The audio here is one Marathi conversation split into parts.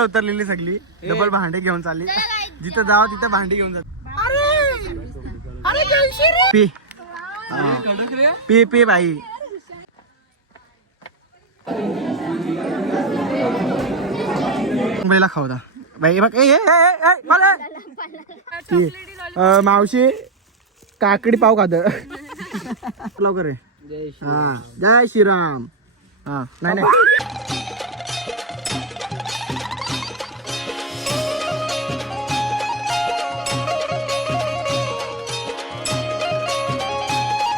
उतरलेली सगळी. डबल भांडे घेऊन चालली. जिथं जावं तिथं भांडी घेऊन जात. पी. पी पी बाई. मुंबईला खाऊ दा. बाई बघ ए, ए, ए, ए, ए, मला. पी. अं, मावशी काकडी पाव खात. लवकर रे हा. जय श्रीराम. हा. नाही नाही.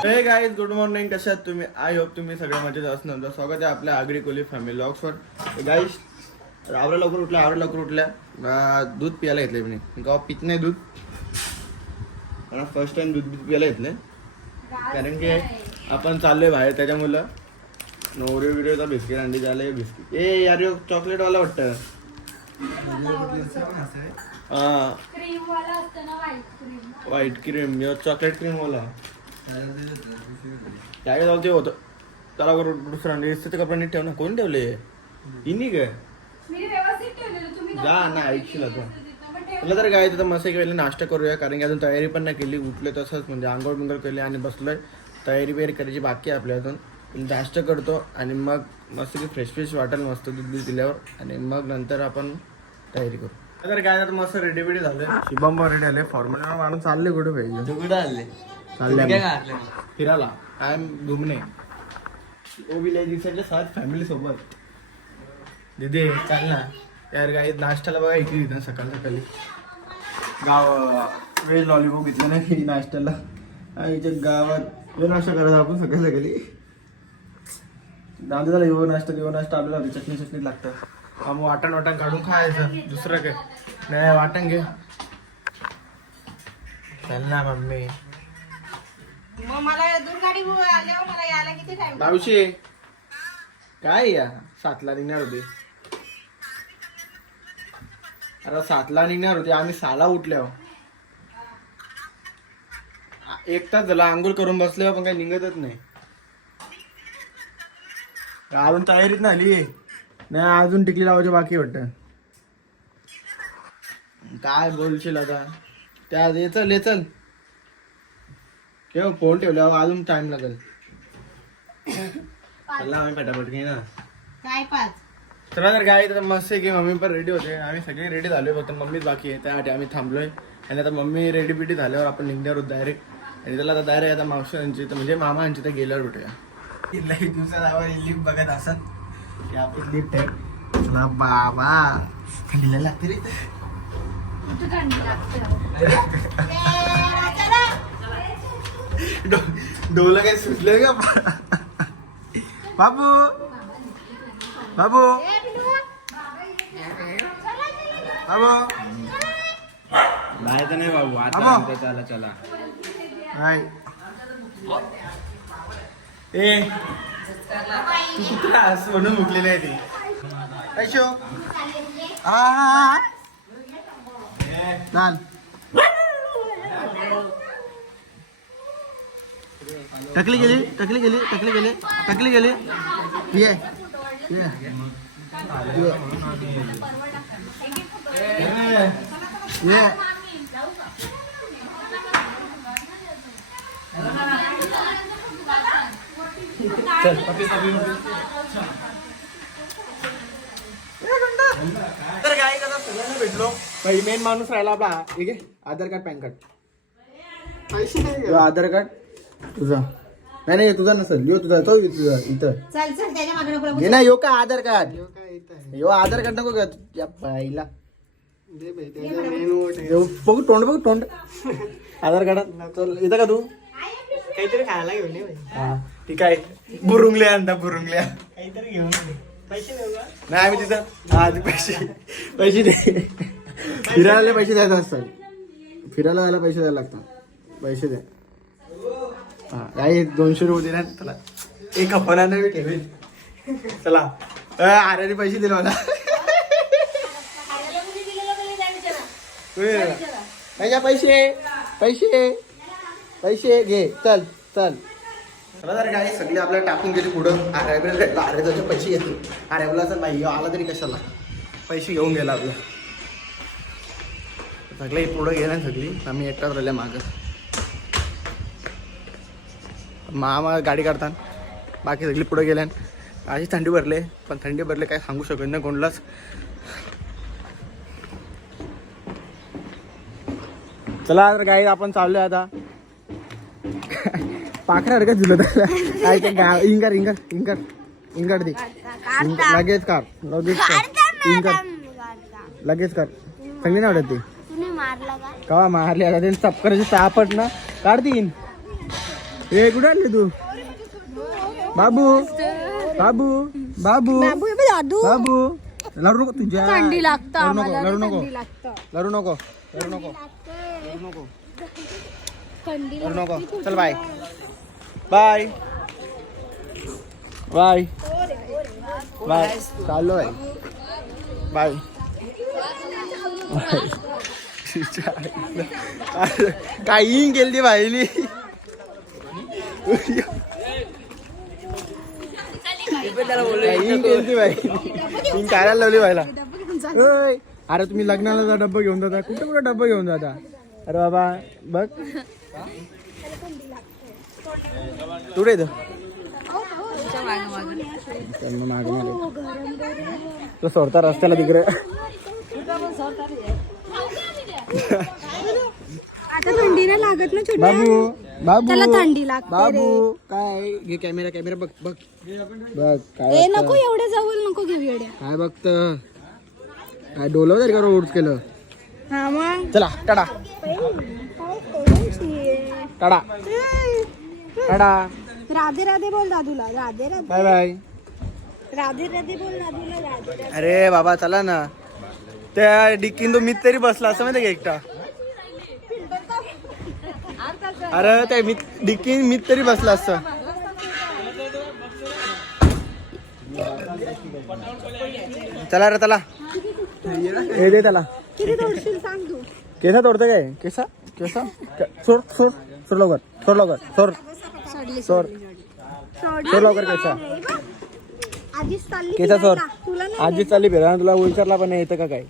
हे गाईज गुड मॉर्निंग कशात तुम्ही? आय होप तुम्ही सगळ्या मजेत असणार स्वागत आहे आपल्या आगरी कोली फॅमिली लॉक्सवर गाईज आवरा लवकर उठल्या आवरा लवकर उठल्या दूध पियाला घेतलंय मी. गाव पित नाही दूध. मला फर्स्ट टाइम दूध दूध पियाला घेतलंय. कारण की आपण चाललोय बाहेर त्याच्यामुळं. नवरे बिरेचा बिस्किट अंडी झाले बिस्किट. ए यार चॉकलेट वाला वाटतं. हा. क्रीम वाला असतं ना व्हाईट क्रीम चॉकलेट क्रीम काय जाऊ ते होतं. त्याला बरोबर दुसरा ते कपडे नीट ठेव ना कोण ठेवले? इनी काय मी व्यवस्थित ठेवलेलं. तुम्ही जा ना ऐकशील आता. तुला तर काय तिथं मस्त वेळेला नाश्ता करूया कारण की अजून तयारी पण नाही केली. उठले तसंच म्हणजे आंघोळ बिंघोळ केली आणि बसलोय. तयारी बियारी करायची बाकी आहे आपल्या अजून. नाश्ता करतो आणि मग मस्त की फ्रेश फ्रेश वाटेल मस्त दूध दूध दिल्यावर. आणि मग नंतर आपण तयारी करू. तर काय आता मस्त रेडी बिडी झाले शुभम रेडी आले. फॉर्मल माणूस चालले कुठे पाहिजे कुठं आले. चालले काय आम्ही. काढलं फिरायला. आय एम घुमणे. ओ विलेज दिसायच्या साथ फॅमिली सोबत. दिदी चाल ना. यार काय नाश्त्याला बघा इथे तिथं सकाळ सकाळी गाव व्हेज लॉलीपॉप घेतलं नाही की नाश्त्याला. आणि इथे गावात यो नाश्ता करायचा आपण सकाळ सकाळी दादा झाला यो नाश्ता यो नाश्ता. आपल्याला चटणी चटणी लागतं. हा मग वाटण वाटण काढून खायचं. दुसरं काय? नाही वाटण घे. चल ना मम्मी. मग मला गाडी आल्यावर मला यायला किती टाइम काय या? सातला निघणार होते. अरे सातला निघणार होते. आम्ही सहाला उठल्या एक तास झाला आंघोळ करून बसल्यावर पण काही निघतच नाही. अजून तयारीत नाही नाही अजून टिकली लावायची बाकी वाटत. काय बोलशील आता? त्या ये चल ये चल. ठेव फोन ठेवल्यावर अजून टाइम लागेल. चला आम्ही पटापट घे ना काय पाच? चला तर काय तर मस्त आहे की मम्मी पण रेडी होते. आम्ही सगळे रेडी झालोय फक्त मम्मीच बाकी आहे. त्यासाठी आम्ही थांबलोय. आणि आता मम्मी रेडी बिडी झाल्यावर आपण निघणार डायरेक्ट आणि त्याला आता डायरेक्ट आता मावशांची तर म्हणजे मामांची तर गेल्यावर भेटूया. लई दिवसात लिफ्ट बघत असत की आपली लिफ्ट आहे. चला बाबा. थंडीला लागते रे थंडी लागते? डोलं काही सुटलं का? बाबू. बाबू. बाबू. नाही तर नाही बाबू आता चला चला. नाही. ए तू कुठे आहेस? म्हणून मुकलेली आहे ती. ऐशो आ, आ, आ. चाल. टकली गेली टकली गेली टकली गेली टकली गेली ये ये. ये. ये. चल पप्पी पप्पी तर काय सगळ्यांना भेटलो. काही मेन माणूस राहिला आपला. ठीक आहे आधार कार्ड पॅन कार्ड पैसे आधार कार्ड तुझा. नाही नाही तुझा नसेल. यो तुझा तो तुझा इथं. चल चल त्याच्यामागे नको घे ना यो का आधार कार्ड? यो आधार कार्ड नको का या बाईला. यो, बघू तोंड बघू तोंड. आधार कार्ड. चल इथं का तू? काहीतरी खायला घेऊन ये हा. ठीक आहे बुरुंगल्या आणता बुरुंगल्या. काहीतरी घेऊन पैसे देऊ का? नाही आम्ही तिथं हा ते पैसे पैसे दे. फिरायला पैसे द्यायचे असतात. फिरायला जायला पैसे द्यायला लागतात. पैसे द्या. हा. काही दोनशे रुपये दिला चला. एक अपनाने मी ठेवेल चला. अ, आर्याने पैसे दिले मला. पैसे पैसे. पैसे. पैसे. घे. चल चल. चला तर काय सगळी आपल्याला टाकून गेली पुढं. आर्या आर्याचे पैसे येतील. आर्याला तर नाही आला तरी कशाला? पैसे घेऊन गेला आपला. सगळे पुढं गेला सगळी. आम्ही एकटाच राहिल्या मागं. मामा गाडी काढतात बाकी सगळी पुढे गेल्यान. अशी थंडी भरले पण थंडी भरले काय सांगू शकत नाही कोणालाच. चला तर गाई आपण चाललोय आता. पाखरा झुलत आला. काय ते गा इंगर इंगर इंगर इंगर दे. लगेच कर लगेच कर इंगर लगेच कर चांगली नाही आवडत ते. का? कवा मारली आता ते चपकराची सापट ना. काढ तीन ए कुठे आणले तू? बाबू बाबू बाबू बाबू लढू नको तुझ्या. थंडी लागतं लढू नको आम्हाला लढू नको. थंडी लागतं. लढू नको लढू नको. लढू नको. थंडी लढू नको. चल बाय. बाय. बाय. बाय. चाललो आहे बाय. काही गेली बायली काही लावली व्हायला अरे तुम्ही लग्नाला जा डब्बा घेऊन जाता. कुठे कुठे डब्बा घेऊन जाता? अरे बाबा बघ. तुडे इथं. मागे. तो सोडता रस्त्याला तिकडे. आता थंडी नाही लागत ना छोटी बाबू बाबू त्याला थंडी लागते बाबू काय? घे कॅमेरा कॅमेरा बघ बघ. बघ काय ए बघतं? नको एवढ्या जवळ नको घेऊ एवढ्या. काय बघत? काय डोलव तरी का रोड्स केलं? हा मग. चला टाडा. टाडा. टाडा. राधे राधे बोल दादूला. राधे राधे. Bye bye. राधे राधे बोल दादूला राधे राधे. अरे बाबा चला ना. त्या डिक्कीन तो मित तरी बसला असं माहिती का एकटा? अरे त्या मित डिक्कीन मित तरी बसला असतं. चला रे चला. हे दे त्याला. तू केसा तोडतं काय? केसा? केसा? सोड सोड. सोड लवकर. सोड लवकर. सोड. सोड. सोड लवकर केसा. केसा सोड. आजी चालली फिरायला. तुला विचारला पण येतं का काय?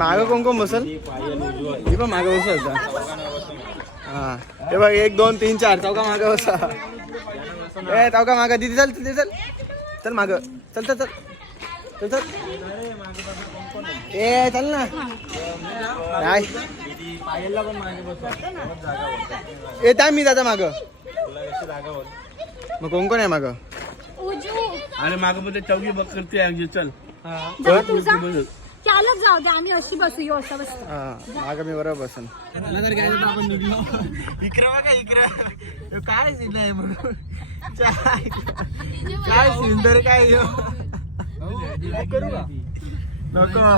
माग कोण कोण बसल? ही पण माग बसल हा. हे बघ एक दोन तीन चार. चौका माग बसा. ए चौका माग. दिदी चल दिदी चल. चल माग. चल चल चल. चल चल. ए चल ना. नाही. ए त्या मी दादा माग. मग कोण कोण आहे माग? उजू. अरे मागं मध्ये चौकी बघ करते चल. चालत जाऊ दे आम्ही अशी बसू यो असा बसतो. हा माग मी बरोबर बसन. आपण निघलो इकडं बघा इकडं. काय सीन आहे म्हणून? काय सुंदर काय ह्यो? करू का? नको.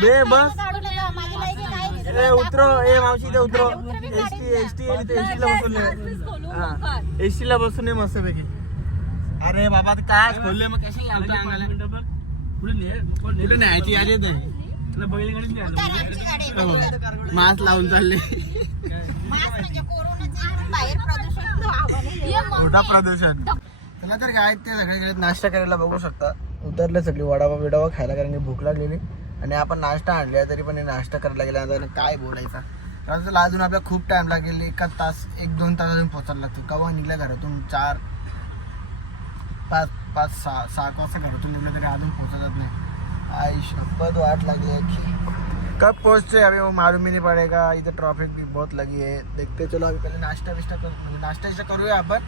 दे बस. ए उतरो. ए मावशी इथे उतरो. S T S T S ला बसून हा एस टी ला बसून ये मस्त पैकी अरे बाबा ते काय खोलले मग कशाला लावतो अंगाला? कुठे न्यायची यादी नाही. मास्क लावून चालले. बाहेर प्रदूषण मोठा प्रदूषण. चला तर काय ते सगळे नाश्ता करायला बघू शकता. उतरले सगळी वडापाव बिडावा खायला कारण की भूक लागलेली. आणि आपण नाश्ता आणले तरी पण हे नाश्ता करायला गेल्यानंतर काय बोलायचा. कारण त्याला अजून आपल्याला खूप टाइम लागेल एका तास एक दोन तास अजून पोचायला लागतो केव्हा निघल्या घरातून? चार पाच पाच सहा सहा वाजता घरातून निघलं तरी अजून पोहोचत नाही. आई शपथ वाट लागली है कि. कब पहुंचते अभी वो मालूम ही नहीं पड़ेगा. इधर ट्रैफिक भी बहुत लगी है. देखते चलो अभी पहले नाश्ता विष्टा कर म्हणजे नाश्ता विश्ता करूया आपण.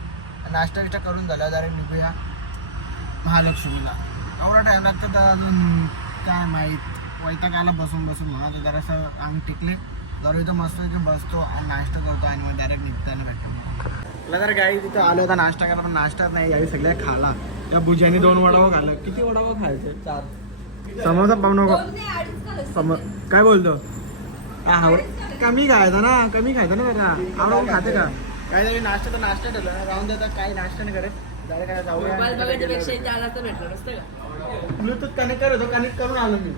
नाश्ता विश्ता करून झाला डायरेक्ट निघूया. महालक्ष्मीला. एवढा टाइम लागतो तर अजून काय माहीत. वैताग आला बसून बसून म्हणा तर जरासं अंग टिकले. जरा इथं मस्त इथे बसतो आणि नाश्ता करतो आणि मग डायरेक्ट निघताना भेटतो. तर काही तिथं आलं होता नाश्ता करायला पण नाश्ता नाही यावेळी सगळ्या खाला. त्या भुजाने दोन वडापाव खाल्लं. किती वडापाव खायचे चार. समोसा पाहू नको. सम काय बोलतो? हा, हवं. कमी खायचा ना कमी खायचा ना जरा आवडून खाते का? काय तरी नाश्ता तर नाश्ता ठेवला. राहून देतात काही नाश्ता नाही करत. काय ब्लूटूथ कनेक्ट करत होतो कनेक्ट करून आलो मी.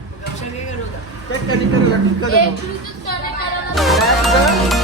तेच कनेक्ट करत होतो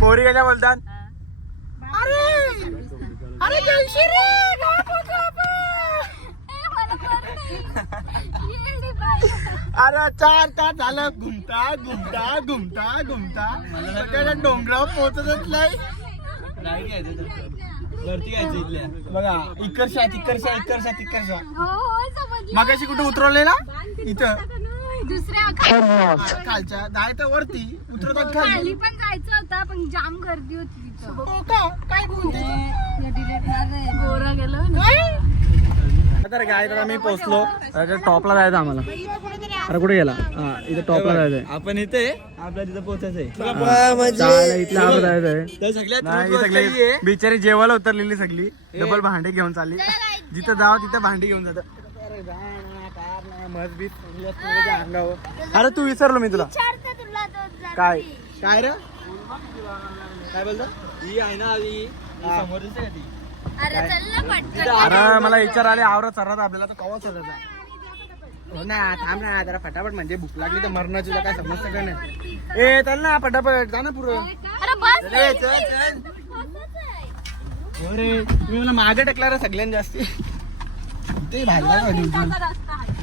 पोरी कशा बोलतात. अरे! चार तास झालं. घुमता घुमता घुमता घुमता. सगळ्या डोंगरावर पोहोचतच नाही. बघा इकडच्या इकडच्या इकडच्या तिकडच्या. मागाशी कुठे उतरवलेला इथं. दुसऱ्या. खालच्या. जायचं वरती. उतरतात खाली. खाली पण जायचं होतं पण जाम गर्दी होती तिथं. हो का? काय बोलते गोरा गेलो तर काय तर आम्ही पोहोचलो. त्याच्या टॉपला जायचं आम्हाला. अरे कुठे गेला? हा इथे टॉपला जायचंय. आपण इथे आपल्या तिथं पोहोचायचंय. चालेल, इथलं आपण जायचंय. नाही ही सगळी बिचारी जेवायला उतरलेली सगळी. डबल भांडी घेऊन चालली. जिथं जावं तिथं भांडी घेऊन जात. अरे तू विसरलो मी तुला. काय? काय रे? काय बोलतो? ही आहे ना आधी. ही ती. अरे मला विचार आले आवरा चर्रात आपल्याला तर कवा चर्रात हो ना थांब ना जरा फटाफट म्हणजे भूक लागली तर मरणाची तुला काय समजतं का नाही? ए चल ना फटाफट जा ना पुरं अरे बस ए, चल चल. अरे तुम्ही मला मागे टाकला रे सगळ्यात जास्ती. ते भाजला?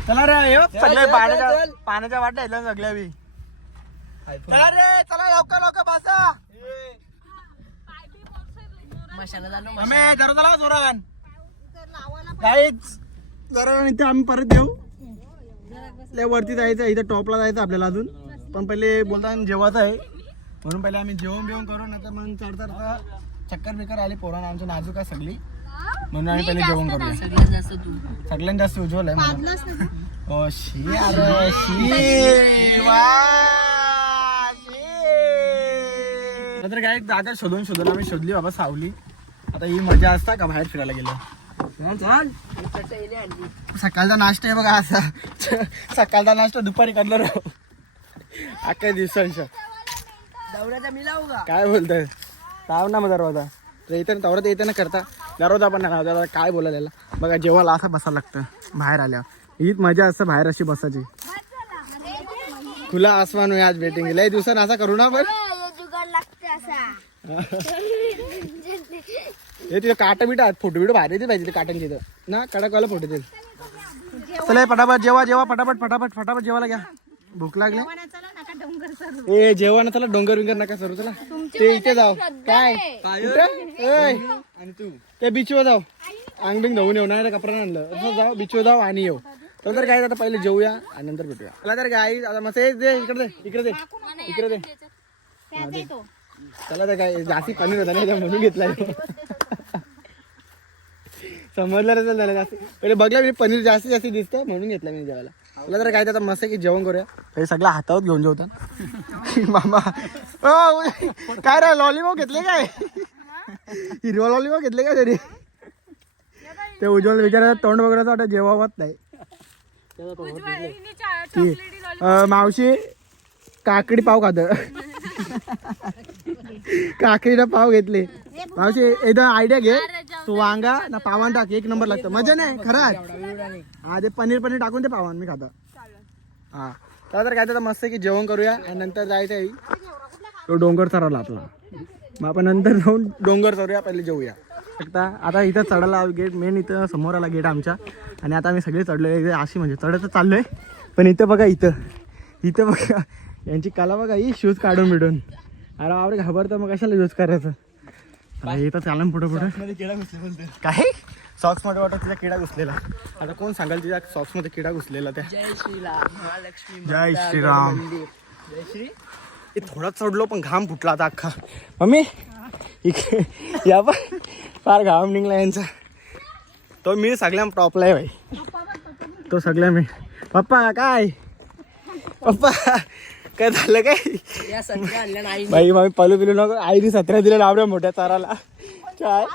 चला रे ये सगळे पाण्याच्या पाण्याच्या वाट आहेत ना सगळ्या बी. चला रे चला लवकर लवकर बसा. जरा चला जोरान. काहीच जरा इथे आम्ही परत येऊ. लय वरती जायचं इथं टॉपला जायचं आपल्याला अजून. पण पहिले बोलताना जेवायचं आहे. म्हणून पहिले आम्ही जेवण बिवण करू नंतर मग चढता चढता चक्कर बिकर आली पोरांना आमच्या नाजूक आहे सगळी. म्हणून आम्ही पहिले जेवण करूया. सगळ्यात जास्त उज्ज्वल आहे म्हणून. ओ शी अरे शी वा, शी. तर काय जागा शोधून शोधून आम्ही शोधली बाबा सावली. आता ही मजा असता का बाहेर फिरायला गेलो? सकाळचा नाश्ता आहे बघा असा. सकाळचा नाश्ता दुपारी करणार राहू अख्ख्या दिवसांच्या काय बोलतोय? लाव ना मग दरवाजा. तर इथे तवरात येते ना करता. दरवाजा पण नाही लावता. काय बोलायला? याला? बघा जेवायला असं बसायला लागतं बाहेर आल्यावर. हीच मजा असतं बाहेर अशी बसायची. खुला आसमान होय आज बेटिंग लय दिवसानं असा करू ना पण हे तिथे काटा बिटा फोटो बिटो बाहेर येते पाहिजे काटांचे इथं. ना कडकवाला फोटो येतील चला पटापट जेवा जेवा पटापट फटाफट फटाफट जेवायला घ्या. भूक लागली. ए जेवण चला डोंगर बिंगर नका सरू चला. ते इथे जाऊ. काय? आणि तू? त्या बीचवर जाऊ. अंगबिंग धुवून येऊ नाही कपडा आणलं. असं जाऊ बीचवर जाऊ आणि येऊ. तर तर काय आता पहिले जेवूया आणि नंतर भेटूया. चला तर काय आता मस्त दे इकडे दे इकडे दे इकडे दे. हा, दे. चला तर काय जास्ती पनीर होता नाही म्हणून घेतला समजलं रे झालं जास्त. पहिले बघला मी पनीर जास्तीत जास्त दिसतं म्हणून घेतलं मी जेवायला. मला तर काय आता मस्त की जेवण करूया. हे सगळं हातावर घेऊन जेवतात मामा. ओ, काय रे लॉलीपॉप घेतले काय? हिरवा लॉलीपॉप घेतले का तरी ते उज्ज्वल विचारायचं तोंड वगैरे वाटत जेवावत नाही. मावशी काकडी पाव खात. काकडीला पाव घेतले. मावशी एकदा आयडिया घे. तू वांगा ना पावान टाक एक नंबर लागतं. मजा नाही खरं हा ते पनीर पनीर टाकून ते पावान मी खाता. हा. चला तर काय तर मस्त की जेवण करूया आणि नंतर जायचं आहे. तो डोंगर चढवला आपला. मग आपण नंतर जाऊन डोंगर चढूया पहिले जेवूया आता आता इथं चढायला गेट मेन इथं समोर आला गेट आमच्या. आणि आता आम्ही सगळे चढलोय. अशी म्हणजे चढत चाललोय. पण इथं बघा इथं. इथं बघा. यांची कला बघा ही शूज काढून बिडून. अरे बापरे घाबरतं मग कशाला यूज करायचं अरे इथं चालन पुढे पुढे. किडा घुसले काय? सॉक्समध्ये वाटत तिचा किडा घुसलेला. आता कोण सांगाल तिच्या सॉक्समध्ये किडा घुसलेला त्या? जय श्रीराम महालक्ष्मी जय श्रीराम. हे थोडा चढलो पण घाम फुटला आता अख्खा. मम्मी इकडे या बा फार घाम निघला यांचा. तो मी सगळ्या टॉपला आहे भाई. तो सगळ्या मी. पप्पा काय? पप्पा काय झालं काय? बाई मग पलू पिलू नको. आईने सतरा दिले लावल्या मोठ्या चाराला. काय?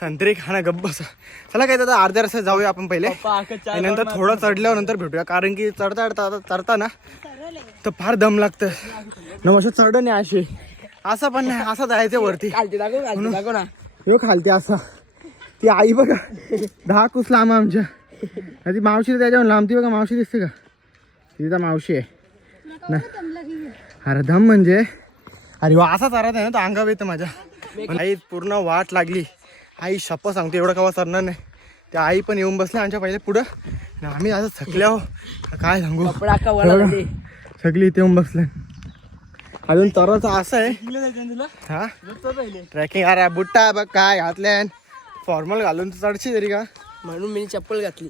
संत्री खाणं गप्प बसा. चला काय आता अर्ध्या रस्त्यात जाऊया आपण पहिले. नंतर थोडं चढल्यावर नंतर भेटूया. कारण की चढता चढता चढता ना तर फार दम लागतं न असं चढ नाही अशी असं पण नाही असं जायचं वरती. खालती दाखव खालती दाखव ना. खालते असा. ती आई बघा दहा कुस लांब आमच्या. ती मावशी त्याच्यावर लांब. ती बघा मावशी दिसते का? ती तर मावशी आहे. ना अरे दम म्हणजे? अरे वा असा चारत आहे ना तो अंगावर येतं माझ्या. आई पूर्ण वाट लागली. आई शप्प सांगते एवढं कवा सरणार नाही. त्या आई पण येऊन बसल्या आमच्या पहिले पुढं. आम्ही असं थकल्या हो. काय सांगू? सगळी इथे येऊन बसल्या अजून तरच असं आहे. हा? ट्रॅकिंग अरे बुट्टा बघ काय घातल्यान फॉर्मल घालून तर चढशी तरी का? म्हणून मी चप्पल घातली.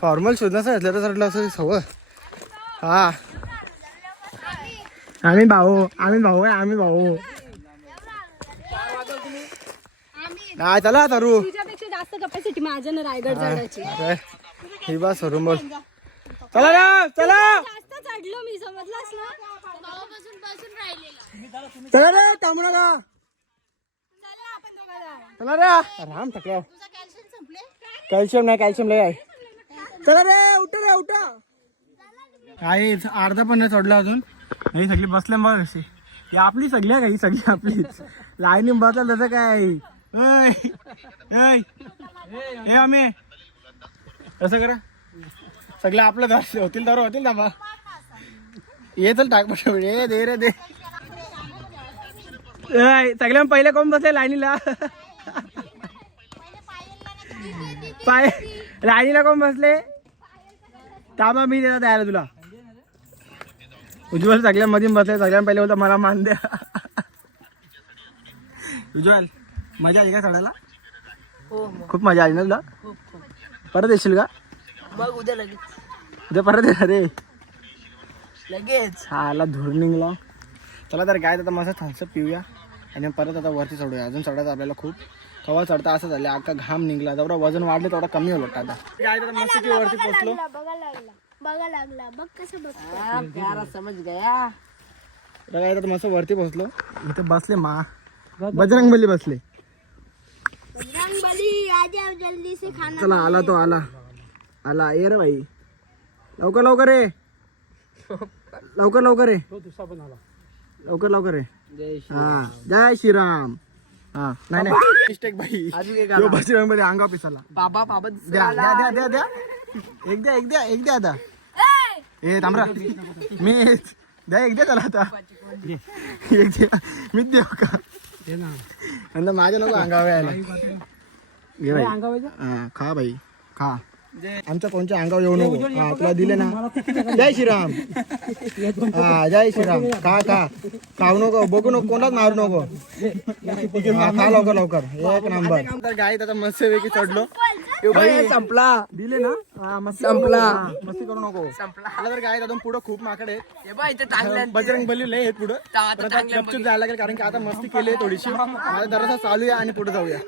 फॉर्मल शोधण्याचं घातलं तर चढलं असं सवय. हा. आम्ही भाऊ आम्ही भाऊ आहे आम्ही भाऊ. नाही चला तरू जास्त कपॅसिटी माझ्या ना रायगड चढायची. अरे, ही बस सरून बोल. चला चला. चढलो मी समजलास ना चला रे नका चला रे. राम थकल्या कॅल्शियम नाही कॅल्शियम लय आहे. चला रे उठ रे उठ. काही अर्धा पण नाही चढलं अजून. ही सगळी बसले मग कशी ही आपली सगळी आहे का? ही सगळी आपलीच. लाईनी बसलं तसं काय. हे आम्ही. असं करा. सगळं आपलं दर होतील तर होतील ना ये चल टाक. ये दे रे दे. ऐ, सगळ्या पहिले कोण बसले? लाईनीला. पाय लाईनीला कोण बसले? ताबा मी देतात द्यायला तुला. उज्ज्वल सगळ्या मध्ये बसले सगळ्यां पहिले बोलता मला मान द्या. उज्ज्वल मजा आली का चढायला हो खूप मजा आली ना तुला? खूप खूप. परत येशील का? मग उद्या लगेच. उद्या परत येणार रे लगेच. हा आला धूर निघला. चला तर काय आता मस्त थम्सअप पिऊया. आणि परत आता वरती चढूया. अजून चढायचं आपल्याला खूप. कवा चढता असं झालं अख्खा घाम निघला. जेवढा वजन वाढलं तेवढा कमी वाटतं आता. काय आता मस्त की वरती पोचलो बघा लागला. बघा लागला. बघ कसं बघ हा, प्यारा समज गया. तर काय मस्त वरती पोचलो इथे बसले मा. बजरंग बली बसले. रंग बली आ जाओ जल्दी से खाना चला आला तो आला. आला ये रे भाई. लवकर लवकर रे लवकर लवकर रे लवकर लवकर रे जय हा. जय श्रीराम हा. नाही नाही. मिस्टेक अजून एक अंगा पिसाला. बाबा बाबा द्या द्या द्या द्या द्या. एक द्या एक द्या एक द्या आता. ए तांबरा मी द्या एक द्या त्याला आता. एक द्या. मीच देऊ का? नंतर माझ्या नको अंगावर यायला. घे हा खा भाई खा. आमच्या कोणच्या अंगावर येऊ नको. हा तुला दिले ना? जय श्रीराम. हा जय श्रीराम. खा खा. खाऊ नको बघू नको कोणाच मारू नको. हा, खा लवकर लवकर. एक नंबर. तर गाई आता मस्त पैकी चढलो. भाई, संपला. दिले ना? हा, मस्ती संपला. करू नको. मस्ती करू नको. मला तर काय अजून पुढं खूप माकडे आहेत. हे बघ इथे टांगल्यान बजरंग बली लय आहेत पुढं. गपचूप जायला लागेल कारण की आता मस्ती केली आहे थोडीशी. माझा जरासा चालू आहे आणि पुढे जाऊया.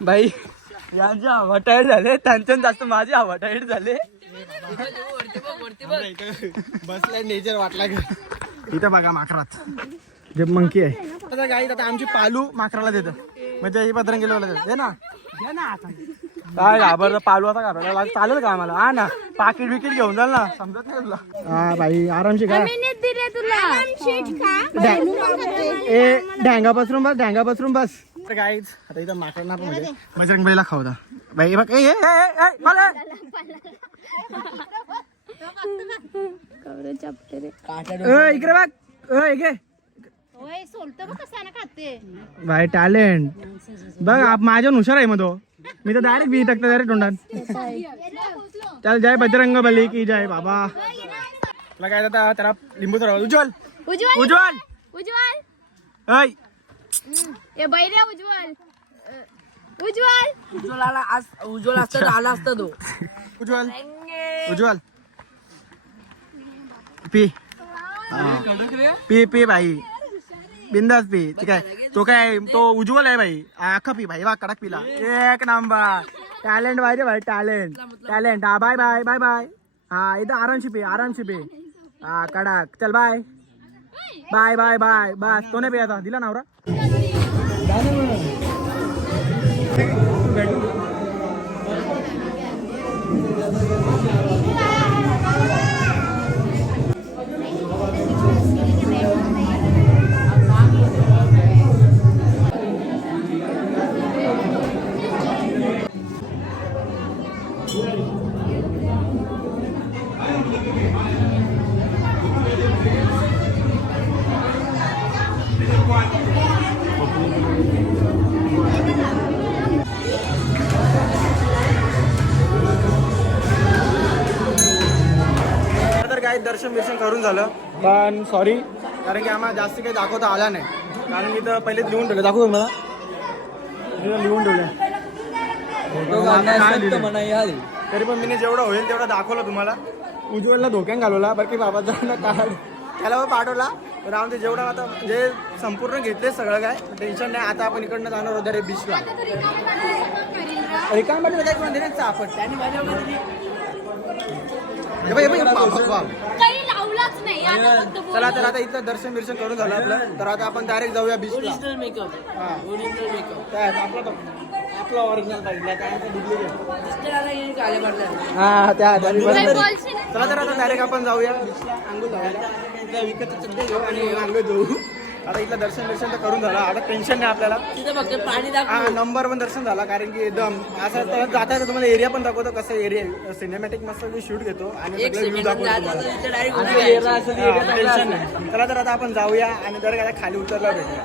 भाई यांच्या हवा टाईट झाले. त्यांच्या जास्त माझे हवा टाईट झाले. बसलाय नेचर वाटला इथं बघा माकरात. जे मंकी आहे. आता गाई आता आमची पालू माकराला देतं. म्हणजे ही पत्रंग गेलो दे ना. दे ना आता. काय घाबर पालू आता घाबरायला लाग- चालेल का आम्हाला? हा ना. पाकिट बिकीट घेऊन जाल ना. समजत नाही तुला. हा भाई आरामशी काय ए ढांगा पसरून बस ढांगा पसरून बस. तर गाईच आता इथं माकडना पण म्हणजे बजरंग बाईला खाऊ दा. बाई हे बघ ए, ए, ए, ए, ए, मला. ए, इकडे बघ. ए, इकडे. होय सोलतो बघ कसा ना खाते. भाई टॅलेंट बघ आप माझ्या हुशार आहे मग तो. मी तर डायरेक्ट बी टाकतो डायरेक्ट तोंडात चल जय बजरंग बली की जय बाबा. तुला काय आता त्याला लिंबू चढवा. उज्ज्वल. उज्ज्वल. उज्ज्वल. उज्ज्वल. ऐ. ए उज्ज्वल. उज्ज्वल. उज्ज्वलाला आज उज्ज्वल असतं तर आला असता तो. उज्ज्वल. उज्ज्वल. पी. हा. पी पी भाई बिंदास पी. ठीक आहे तो काय तो उज्ज्वल आहे भाई अख्खा पी भाई वा कडक पिला. एक नंबर. टॅलेंट पाहिजे भाई टॅलेंट. टॅलेंट. हा बाय बाय बाय बाय. हा इथं आरामशी पी आरामशी पी. हा कडक. चल बाय. Bye bye bye. बस. तो नाही पियाचा दिला नवरा. दर्शन झालं. पण सॉरी कारण की आम्हाला जास्त काही दाखवता आला नाही. कारण की तर पहिले लिहून ठेवलं. दाखवू मला? लिहून ठेवलं? तरी पण मी जेवढं होईल तेवढं दाखवलं तुम्हाला. उज्ज्वलला धोक्यात घालवला बाकी बाबाचा काढ त्याला पण पाठवला. तर आमचे जेवढं आता म्हणजे संपूर्ण घेतले सगळं काय. टेन्शन नाही आता आपण इकडनं जाणार होतं रे बीचला रिकाम काय कोण दिले चापट. त्याने माझ्या काही लावलाच नाही आता फक्त बोल. चला तर आता इथलं दर्शन बिर्शन करून झालं आपलं. तर आता आपण डायरेक्ट जाऊया बीचला हा. काय आपला तो. आपला ओरिजिनल पाहिजे काय डुप्लिकेट हा त्या काही बरोबर. बोलशील? चला तर आता डायरेक्ट आपण जाऊया. बीचला धुवायला इथला विकत चड्डे घेऊ आणि अंघोळ धुवू आता इथलं दर्शन बिर्शन तर करून झालं. आता टेन्शन नाही आपल्याला. हा नंबर पण दर्शन झाला कारण की एकदम असं तर जाता येतं तुम्हाला एरिया पण दाखवतो कसं एरिया सिनेमॅटिक मस्त शूट घेतो आणि सगळं view दाखवतो तुम्हाला. हा, टेन्शन नाही. चला तर आता आपण जाऊया आणि जर काय खाली उतरला भेटूया.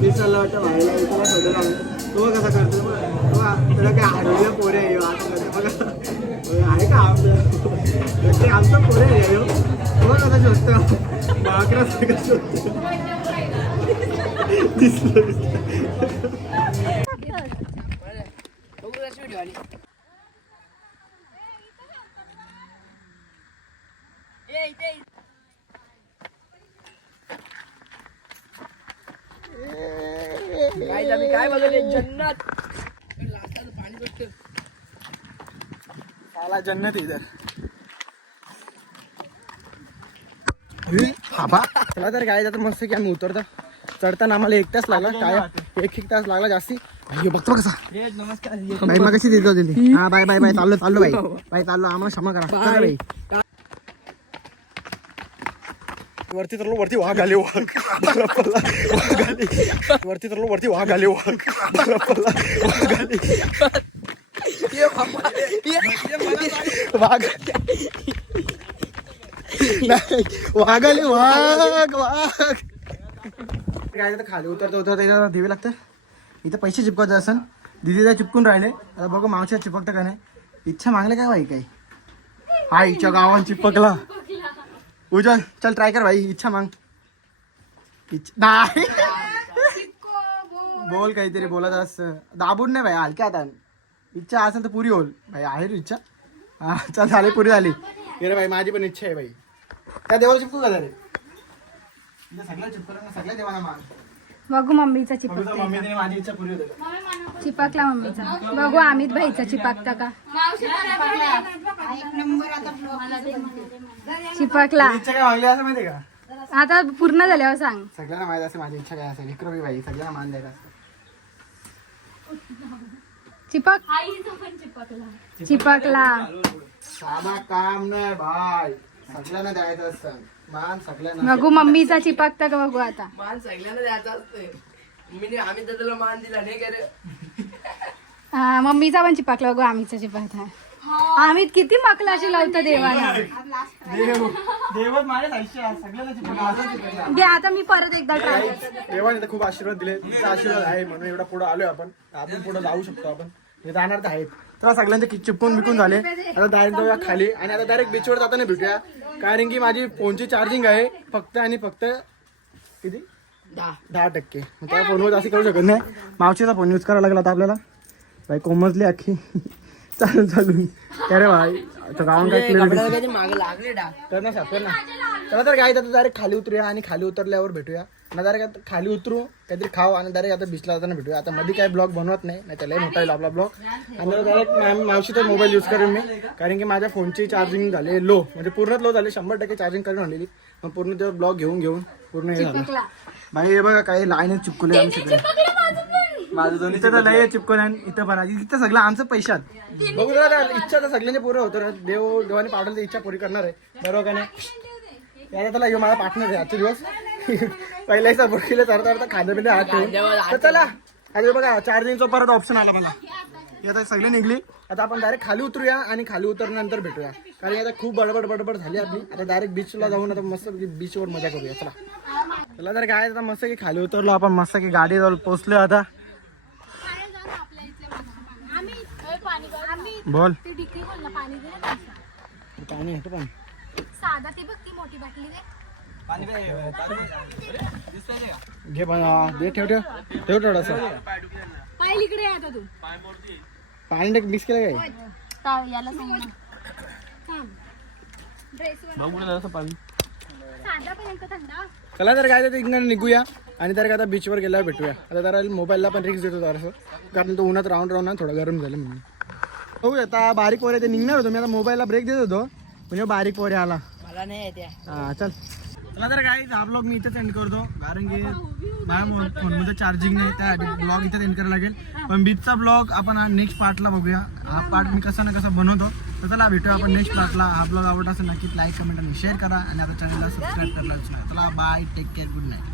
मी चालला वाटतं शोधला तो कसा करतो? त्याला काय हरवल्या पोरे बघा, आहे का आमचं? पोरे आहे ह्यो. तो कसा शोधतो? बाकरा सगळं शोधतो? दिसलं दिसलं. साला जन्नत इधर। चला तर काय तर मस्त की आम्ही उतरतो. चढताना आम्हाला एक तास लागला काय एक एक तास लागला जास्ती. बघतो कसा. नमस्कार बाई मग कशी देतो दिली हा बाय बाय बाय चाललो चाललो बाई. बाय चाललो आम्हाला क्षमा करा. करा बाई. वरती तरलो वरती वाघ आले वाघ. मला पडला, वाघ आले. वरती तरलो वरती वाघ आले वाघ. मला पडला, वाघ आले. वाघ नाही वाघ वाघ काय तर खाली उतरता उतरता इथं देवी लागतं इथं पैसे चिपकायचे असन दिदीला चिपकून राहिले आता बघा मावशा चिपकतं का नाही इच्छा मागले काय बाई काही हा इच्छा गावात चिपकला उज्ज्वल चल ट्राय कर भाई इच्छा मांग इच्छा नाही बोल काहीतरी बोलत असं दाबून नाही भाई हलक्या आता इच्छा असेल तर पुरी होईल. भाई आहे रे इच्छा. हा चल झाली पुरी झाली. ये रे भाई माझी पण इच्छा आहे भाई. त्या देवाला चिपकू का रे चिपकलं सगळ्या देवाला माग बघू मम्मीचा चिपक मम्मीने माझी इच्छा पुरी होते चिपकला मम्मीचा. बघू अमित भाईचा चिपकता का? चिपकला. इच्छा काय मागली असं माहिती का? आता पूर्ण झाल्यावर सांग. सगळ्यांना माहीत असेल माझी इच्छा काय असेल. विक्रमी भाई सगळ्यांना मान द्यायला असतं. चिपक? चिपकला. साधा काम नाही भाई. सगळ्यांना द्यायचं असतं मान सगळ्यांना. बघू मम्मीचा चिपकता का बघू आता. मान सगळ्यांना द्यायचा असते. मी आम्ही त्याला मान दिला नाही का रे हा मम्मीचा पण चिपकला बघू आम्हीचा चिपकता आम्ही किती मकलाशी लावतो देवाला. देव. देवच माझ्याच आयुष्य. सगळ्यांना. घे आता मी परत एकदा ट्राय देवाने तर खूप आशीर्वाद दिले. तुमचा आशीर्वाद आहे म्हणून एवढा पुढे आलोय आपण. आपण पुढे जाऊ शकतो आपण. हे जाणार तर आहेत. तर सगळ्यांचे कि- चिपकून बिकून झाले. आता डायरेक्ट जाऊया खाली आणि आता डायरेक्ट बीचवर जाताना भेटूया. कारण की माझी फोनची चार्जिंग आहे. फक्त आणि फक्त किती? दहा. टक्के. मग त्या फोनवर जास्त करू शकत नाही. मावशीचा फोन यूज करावा लागला आता आपल्याला. भाई कोमजली अख्खी. चालू चालू. अरे भाई गावात काय मागे लागले कर ना साफ कर ना. चला तर काय आता डायरेक्ट खाली उतरूया आणि खाली उतरल्यावर भेटूया. ना डायरेक्ट खाली उतरू काहीतरी खाऊ आणि डायरेक्ट आता बिचला जाताना भेटूया. आता मध्ये काय ब्लॉग बनवत नाही नाही त्याला मोठा येईल आपला ब्लॉग आणि डायरेक्ट मावशीचा मोबाईल यूज करेन मी. कारण की माझ्या फोनची चार्जिंग झाली लो म्हणजे पूर्ण लो झाली शंभर टक्के चार्जिंग करून आणलेली. मग पूर्ण ते ब्लॉग घेऊन घेऊन पूर्ण हे झालं. भाई हे बघा काही लाईन चिपकुले आमचे माझं दोन्ही इथं तर लय चिपकून इथं पण. इथं सगळं आमचं पैशात. बघू इच्छा तर सगळ्यांची पुरं होतं देव देवाने पाठवलं तर इच्छा पुरी करणार आहे. बरोबर का नाही? याला त्याला यो मला पार्टनर आहे आजचे दिवस. पहिला सपोर्ट केलं तर तर खाणं पिणं हात ठेवून. तर चला आता बघा चार्जिंगचा परत ऑप्शन आला मला. हे आता सगळे निघली. आता आपण डायरेक्ट खाली उतरूया आणि खाली उतरल्यानंतर भेटूया. कारण आता खूप बडबड बडबड झाली आपली. आता डायरेक्ट बीचला जाऊन आता मस्त बीचवर मजा करूया. चला. चला तर काय आता मस्त की खाली उतरलो. आपण मस्त की गाडी जाऊन पोहोचलो आता. बोल. पाणी दे ना पाणी येतं पण? साधा ती बघ ती मोठी बाटली घे पण दे ठेव ठेव. ठेव थोडंसं. पाय इकडे आहे आता तू. पाणी मिक्स केलं काय? याला चला तर काय तर इकडनं निघूया. आणि तर काय आता बीचवर गेल्यावर भेटूया. आता जरा मोबाईलला पण रिक्स देतो जरासं. कारण तो उन्हात राहून राहून ना थोडं गरम झालं म्हणून. हो आता बारीक पोरे ते निघणार होतो. मी आता मोबाईलला ब्रेक देत होतो. म्हणजे बारीक पोरे आला. मला नाही येते हा चल. चला तर काय हा ब्लॉग मी इथेच एंड करतो. कारण की माझ्या फोनमध्ये चार्जिंग नाही त्यासाठी ब्लॉग इथेच एंड करायला लागेल. पण बीचचा ब्लॉग आपण नेक्स्ट पार्टला बघूया. हा पार्ट मी कसा ना कसा बनवतो. तर चला भेटूया आपण नेक्स्ट पार्टला हा ब्लॉग आवडला असेल नक्कीच लाईक कमेंट आणि शेअर करा. आणि आता चॅनलला सबस्क्राईब करायला चला bye take care good night